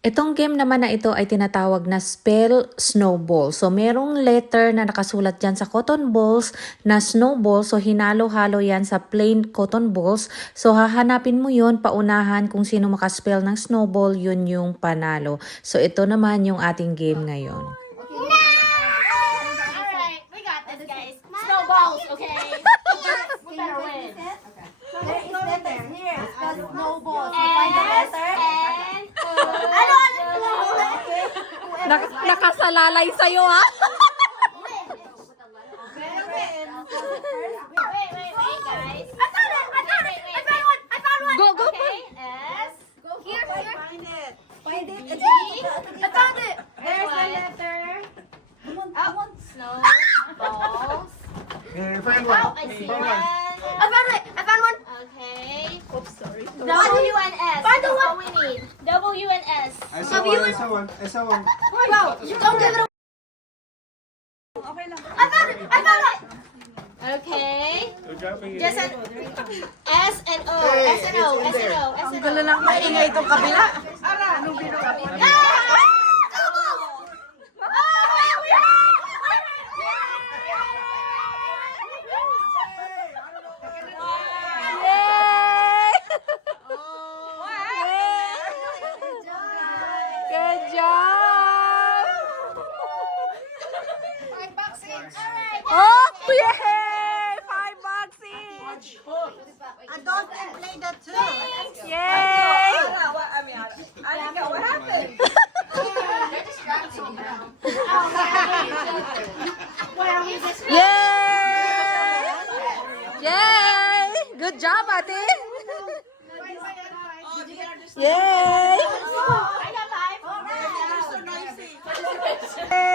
Itong game naman na ito ay tinatawag na spell snowball. So, merong letter na nakasulat dyan sa cotton balls na snowball. So, hinalo-halo yan sa plain cotton balls. So, hahanapin mo yun, paunahan kung sino makaspell ng snowball, yun yung panalo. So, ito naman yung ating game ngayon. Alright, we got this, guys. Snowballs, okay? We better win. There is letter here. Spell snowball. So S find the letter. and Nakasalalay sa'yo, ha? Wait, guys. I found one. Go, go, Okay, S. Here. Find it. Find it. G. I found it. There's the letter. Come on. Snowballs. Oh, I see one. I found one. Okay. Oops, sorry. W and S. That's all we need. W and S. I saw one. Wow, don't give it away. I found it. Okay. Just an S and O. S and O. S and O. S and O. lang maingay itong kabila. Good job! Oh, yay! $5 each! And don't play that too. Yay! What happened? Yay! Yay! Good job, ate! Yay! I got 5. Yay!